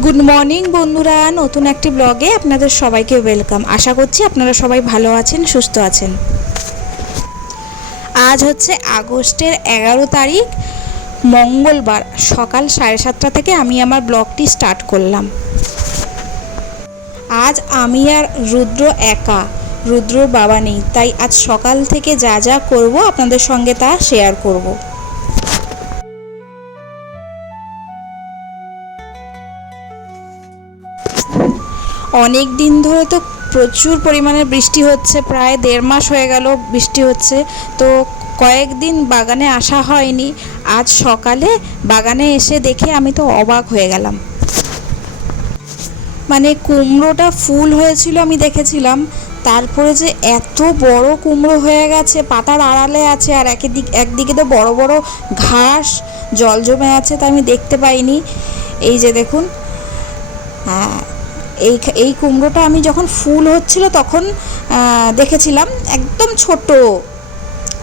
Good morning বন্ধুরা, নতুন একটি ব্লগে আপনাদের সবাইকে ওয়েলকাম। আশা করছি আপনারা সবাই ভালো আছেন, সুস্থ আছেন। আজ হচ্ছে আগস্টের 11 তারিখ, মঙ্গলবার। সকাল 7:30 থেকে আমি আমার ব্লগটি স্টার্ট করলাম। আজ আমি আর রুদ্র একা, রুদ্রর বাবা নেই, তাই আজ সকাল থেকে যা যা করব আপনাদের সঙ্গে তা শেয়ার করব। অনেক দিন ধরে তো প্রচুর পরিমাণে বৃষ্টি হচ্ছে, প্রায় 1.5 মাস হয়ে গেল বৃষ্টি হচ্ছে। তো কয়েকদিন বাগানে আসা হয়নি। আজ সকালে বাগানে এসে দেখে আমি তো অবাক হয়ে গেলাম। মানে কুমড়োটা ফুল হয়েছিল আমি দেখেছিলাম, তারপরে যে এত বড় কুমড়ো হয়ে গেছে, পাতার আড়ালে আছে, আর একদিকে তো বড় বড় ঘাস জল জমে আছে, তা আমি দেখতে পাইনি। এই যে দেখুন, হ্যাঁ, এই কুমড়োটা আমি যখন ফুল হচ্ছিল তখন দেখেছিলাম, একদম ছোট,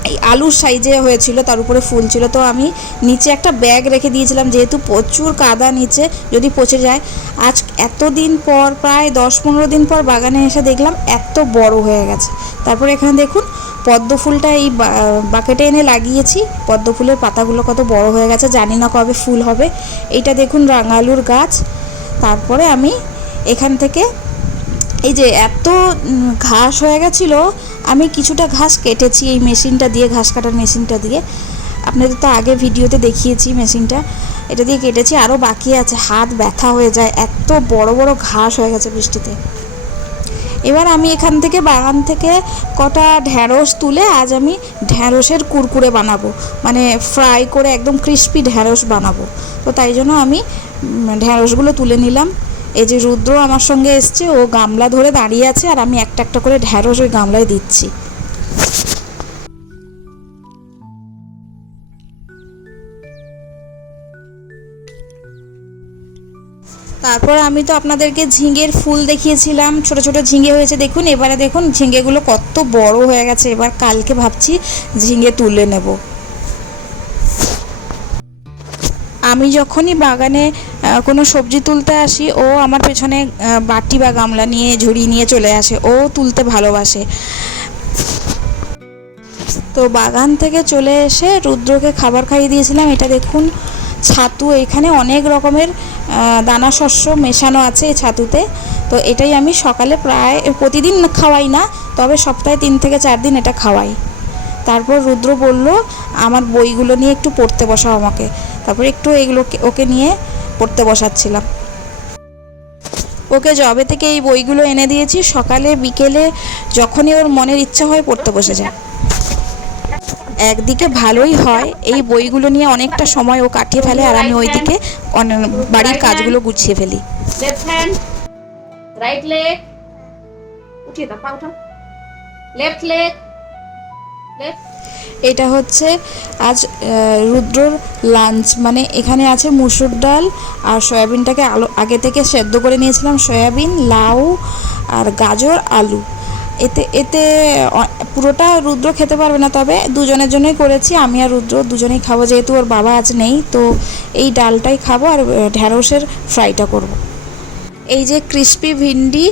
এই আলুর সাইজে হয়েছিল, তার উপরে ফুল ছিল। তো আমি নিচে একটা ব্যাগ রেখে দিয়েছিলাম, যেহেতু প্রচুর কাদা নিচে, যদি পচে যায়। আজ এতদিন পর, প্রায় 10-15 দিন পর বাগানে এসে দেখলাম এত বড় হয়ে গেছে। তারপরে এখানে দেখুন পদ্ম ফুলটা এই বাকেটে এনে লাগিয়েছি। পদ্ম ফুলের পাতাগুলো কত বড় হয়ে গেছে, জানি না কবে ফুল হবে। এইটা দেখুন রাঙালুর গাছ। তারপরে আমি এখান থেকে এই যে এত ঘাস হয়ে গেছিলো, আমি কিছুটা ঘাস কেটেছি এই মেশিনটা দিয়ে, ঘাস কাটার মেশিনটা দিয়ে। আপনাদের তো আগে ভিডিওতে দেখিয়েছি মেশিনটা, এটা দিয়ে কেটেছি। আরও বাকি আছে, হাত ব্যথা হয়ে যায়, এত বড় বড় ঘাস হয়ে গেছে বৃষ্টিতে। এবার আমি এখান থেকে বাগান থেকে কটা ঢ্যাঁড়স তুলে আজ আমি ঢ্যাঁড়সের কুরকুরে বানাবো, মানে ফ্রাই করে একদম ক্রিস্পি ঢ্যাঁড়স বানাবো। তো তাই জন্য আমি ঢ্যাঁড়সগুলো তুলে নিলাম। এই যে রুদ্র আমার সঙ্গে এসছে, ও গামলা ধরে দাঁড়িয়ে আছে, আর আমি একটা একটা করে ঢ্যাঁড়স ওই গামলায় দিচ্ছি। তারপর আমি তো আপনাদেরকে ঝিঙের ফুল দেখিয়েছিলাম, ছোট ছোট ঝিঙে হয়েছে দেখুন। এবারে দেখুন ঝিঙেগুলো কত বড় হয়ে গেছে। এবার কালকে ভাবছি ঝিঙে তুলে নেব। আমি যখনই বাগানে কোনো সবজি তুলতে আসি, ও আমার পেছনে বাটি বা গামলা নিয়ে, ঝুড়ি নিয়ে চলে আসে। ও তুলতে ভালোবাসে। তো বাগান থেকে চলে এসে রুদ্রকে খাবার খাইয়ে দিয়েছিলাম। এটা দেখুন ছাতু, এখানে অনেক রকমের দানা শস্য মেশানো আছে এই ছাতুতে। তো এটাই আমি সকালে প্রায় প্রতিদিন খাওয়াই না, তবে সপ্তাহে 3 থেকে 4 দিন এটা খাওয়াই। তারপর রুদ্র বলল আমার বইগুলো নিয়ে একটু পড়তে বসাও আমাকে। তারপর একটু এগুলো ওকে নিয়ে পড়তে বসাচ্ছিলাম। ওকে জবে থেকে এই বইগুলো এনে দিয়েছি, সকালে বিকেলে যখনই ওর মনের ইচ্ছা হয় পড়তে বসে যায়। একদিকে ভালোই হয়, এই বইগুলো নিয়ে অনেকটা সময় ও কাটিয়ে ফেলে, আর আমি ওইদিকে বাড়ির কাজগুলো গুছিয়ে ফেলি। লেফট হ্যান্ড, রাইট লেগ, উঠিয়ে দাও, পা উঠাও, লেফট লেগ, লেফট। এটা হচ্ছে আজ রুদ্রর লাঞ্চ। মানে এখানে আছে মুসুর ডাল আর সয়াবিনটাকে আগে থেকে সেদ্ধ করে নিয়েছিলাম, সয়াবিন, লাউ আর গাজর, আলু। এতে এতে পুরোটা রুদ্র খেতে পারবে না, তবে দুজনের জন্যই করেছি। আমি আর রুদ্র দুজনেই খাবো, যেহেতু ওর বাবা আজ নেই। তো এই ডালটাই খাবো, আর ঢ্যাঁড়সের ফ্রাইটা করব। এই যে ক্রিস্পি ভিন্ডি,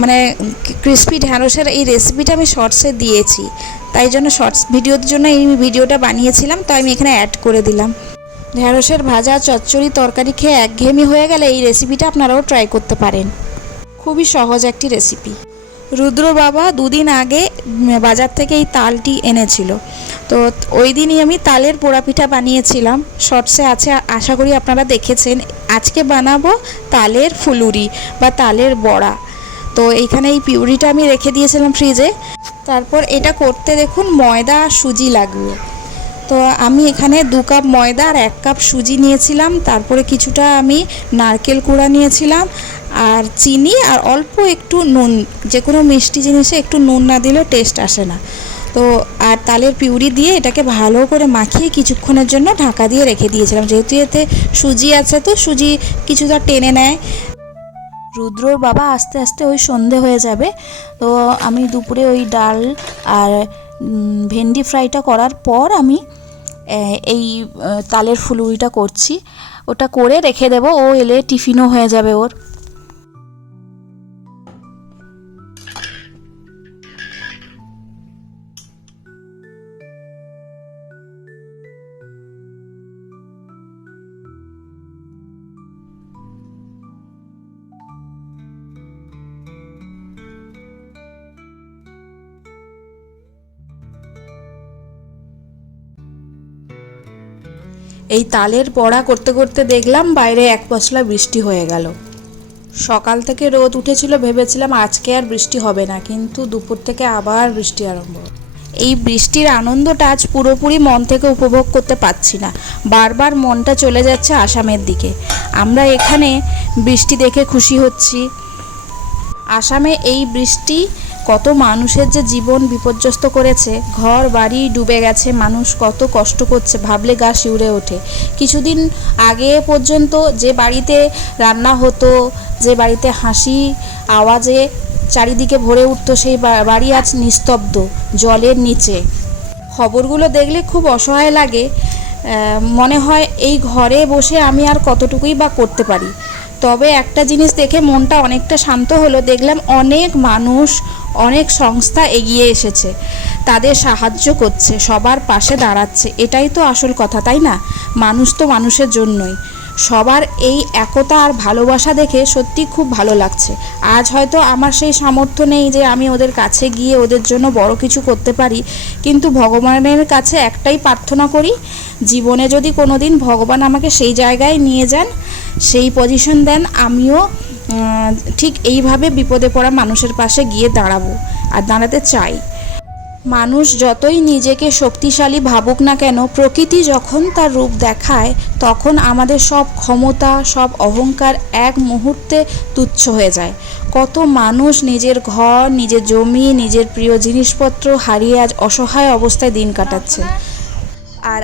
মানে ক্রিস্পি ঢ্যাঁড়সের এই রেসিপিটা আমি শর্টসে দিয়েছি, তাই জন্য শর্টস ভিডিওর জন্য এই ভিডিওটা বানিয়েছিলাম, তো আমি এখানে অ্যাড করে দিলাম। ঢ্যাঁড়সের ভাজা, চচ্চড়ি, তরকারি খেয়ে একঘেয়েমি হয়ে গেলে এই রেসিপিটা আপনারাও ট্রাই করতে পারেন। খুবই সহজ একটি রেসিপি। রুদ্র বাবা 2 দিন আগে বাজার থেকে এই তালটি এনেছিল, তো ওই দিনই আমি তালের পোড়া পিঠা বানিয়েছিলাম। শর্টসে আছে, আশা করি আপনারা দেখেছেন। আজকে বানাবো তালের ফুলুরি বা তালের বড়া। তো এইখানে এই পিউরিটা আমি রেখে দিয়েছিলাম ফ্রিজে। তারপর এটা করতে দেখুন ময়দা আর সুজি লাগবে। তো আমি এখানে 2 কাপ ময়দা আর 1 কাপ সুজি নিয়েছিলাম। তারপরে কিছুটা আমি নারকেল কুড়া নিয়েছিলাম, আর চিনি, আর অল্প একটু নুন। যে কোনো মিষ্টি জিনিসে একটু নুন না দিলে টেস্ট আসে না। তো আর তালের পিউরি দিয়ে এটাকে ভালো করে মাখিয়ে কিছুক্ষণের জন্য ঢাকা দিয়ে রেখে দিয়েছিলাম, যেহেতু এতে সুজি আছে, তো সুজি কিছুটা টেনে নেয়। রুদ্রর বাবা আস্তে আস্তে ওই সন্ধে হয়ে যাবে। তো আমি দুপুরে ওই ডাল আর ভেন্ডি ফ্রাইটা করার পর আমি এই তালের ফুলুরিটা করছি। ওটা করে রেখে দেবো, ও এলে টিফিনও হয়ে যাবে ওর। এই তালের বড়া করতে করতে দেখলাম বাইরে এক পশলা বৃষ্টি হয়ে গেল। সকাল থেকে রোদ উঠেছিল, ভেবেছিলাম আজকে আর বৃষ্টি হবে না, কিন্তু দুপুর থেকে আবার বৃষ্টি আরম্ভ। এই বৃষ্টির আনন্দটা আজ পুরোপুরি মন থেকে উপভোগ করতে পারছি না, বারবার মনটা চলে যাচ্ছে আসামের দিকে। আমরা এখানে বৃষ্টি দেখে খুশি হচ্ছি, আসামে এই বৃষ্টি কত মানুষের যে জীবন বিপর্যস্ত করেছে, ঘর বাড়ি ডুবে গেছে, মানুষ কত কষ্ট করছে ভাবলে গা শিউরে ওঠে। কিছুদিন আগে পর্যন্ত যে বাড়িতে রান্না হতো, যে বাড়িতে হাসি আওয়াজে চারিদিকে ভরে উঠতো, সেই বাড়ি আজ নিস্তব্ধ জলের নিচে। খবরগুলো দেখলে খুব অসহায় লাগে, মনে হয় এই ঘরে বসে আমি আর কতটুকুই বা করতে পারি। তবে একটা জিনিস দেখে মনটা অনেকটা শান্ত হলো, দেখলাম অনেক মানুষ, অনেক সংস্থা এগিয়ে এসেছে, তাদের সাহায্য করছে, সবার পাশে দাঁড়াচ্ছে। এটাই তো আসল কথা, তাই না? মানুষ তো মানুষের জন্যই। সবার এই একতা আর ভালোবাসা দেখে সত্যি খুব ভালো লাগছে। আজ হয়তো আমার সেই সামর্থ্য নেই যে আমি ওদের কাছে গিয়ে ওদের জন্য বড় কিছু করতে পারি, কিন্তু ভগবানের কাছে একটাই প্রার্থনা করি, জীবনে যদি কোনো দিন ভগবান আমাকে সেই জায়গায় নিয়ে যান, সেই পজিশন দেন, আমিও ঠিক এইভাবে বিপদে পড়া মানুষের পাশে গিয়ে দাঁড়াবো আর দাঁড়াতে চাই। মানুষ যতই নিজেকে শক্তিশালী ভাবুক না কেন, প্রকৃতি যখন তার রূপ দেখায় তখন আমাদের সব ক্ষমতা, সব অহংকার এক মুহূর্তে তুচ্ছ হয়ে যায়। কত মানুষ নিজের ঘর, নিজের জমি, নিজের প্রিয় জিনিসপত্র হারিয়ে আজ অসহায় অবস্থায় দিন কাটাচ্ছে। আর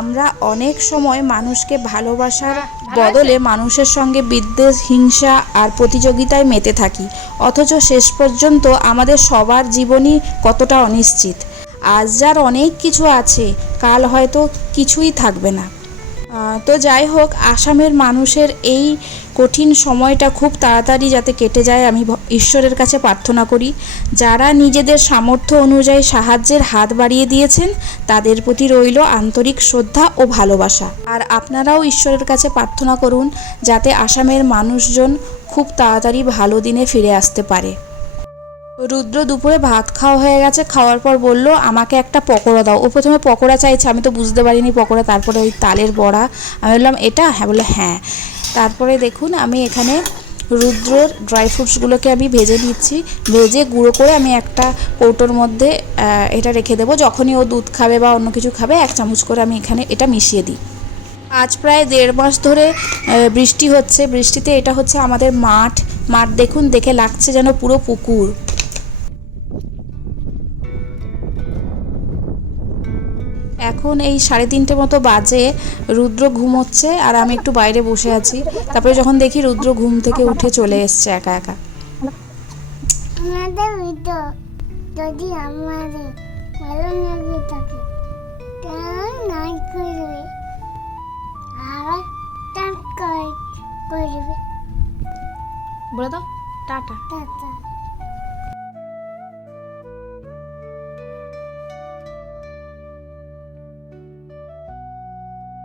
আমরা অনেক সময় মানুষকে ভালোবাসার বদলে মানুষের সঙ্গে বিদ্বেষ, হিংসা আর প্রতিযোগিতায় মেতে থাকি, অথচ শেষ পর্যন্ত আমাদের সবার জীবনই কতটা অনিশ্চিত। আজ যার অনেক কিছু আছে, কাল হয়তো কিছুই থাকবে না। তো যাই হোক, আসামের মানুষের এই কঠিন সময়টা খুব তাড়াতাড়ি যাতে কেটে যায় আমি ঈশ্বরের কাছে প্রার্থনা করি। যারা নিজেদের সামর্থ্য অনুযায়ী সাহায্যের হাত বাড়িয়ে দিয়েছেন, তাদের প্রতি রইল আন্তরিক শ্রদ্ধা ও ভালোবাসা। আর আপনারাও ঈশ্বরের কাছে প্রার্থনা করুন যাতে আসামের মানুষজন খুব তাড়াতাড়ি ভালো দিনে ফিরে আসতে পারে। রুদ্র দুপুরে ভাত খাওয়া হয়ে গেছে, খাওয়ার পর বলল আমাকে একটা পকোড়া দাও। ও প্রথমে পকোড়া চাইছে, আমি তো বুঝতে পারিনি পকোড়া, তারপরে ওই তালের বড়া। আমি বললাম এটা, হ্যাঁ বললো হ্যাঁ। তারপরে দেখুন আমি এখানে রুদ্রর ড্রাই ফ্রুটসগুলোকে আমি ভেজে নিচ্ছি, ভেজে গুঁড়ো করে আমি একটা কৌটোর মধ্যে এটা রেখে দেবো। যখনই ও দুধ খাবে বা অন্য কিছু খাবে, 1 চামচ করে আমি এখানে এটা মিশিয়ে দিই। আজ প্রায় 1.5 মাস ধরে বৃষ্টি হচ্ছে। বৃষ্টিতে এটা হচ্ছে আমাদের মাঠ দেখুন, দেখে লাগছে যেন পুরো পুকুর। এখন এই 3:30 মতো বাজে, রুদ্র ঘুমোচ্ছে আর আমি একটু বাইরে বসে আছি। তারপরে যখন দেখি রুদ্র ঘুম থেকে উঠে চলে এসছে একা একা। আমাদের ভিডিও যদি আমাদের ভালো লাগে থাকে তাহলে লাইক করবে আর সাবস্ক্রাইব করবে। বলে দাও টাটা। টাটা।